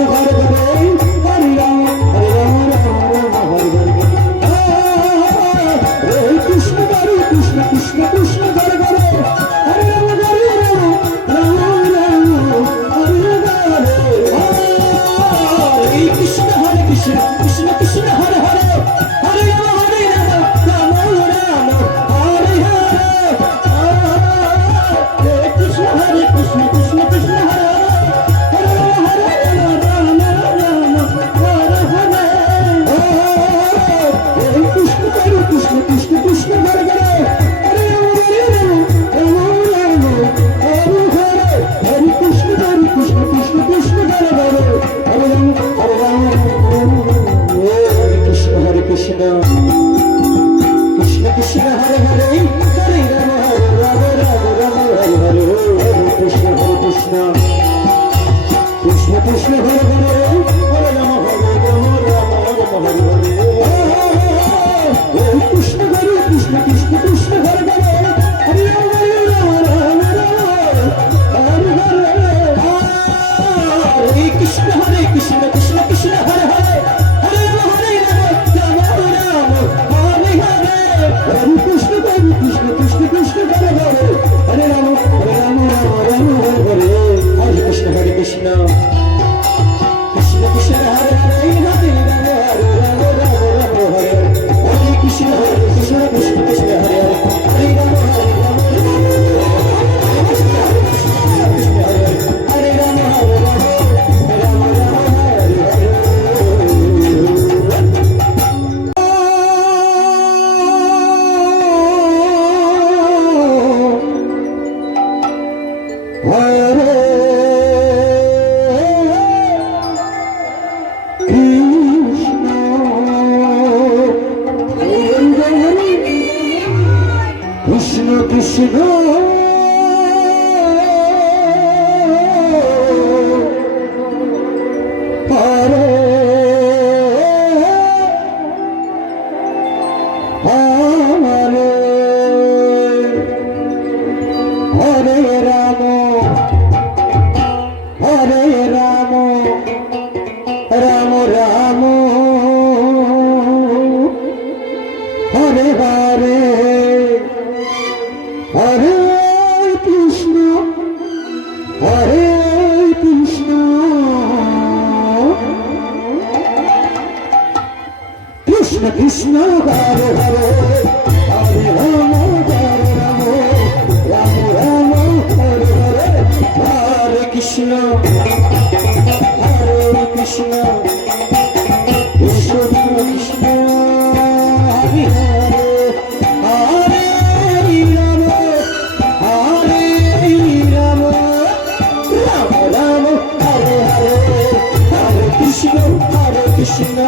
উপকার করে 呜呜呜。Where Hare Hare Washington.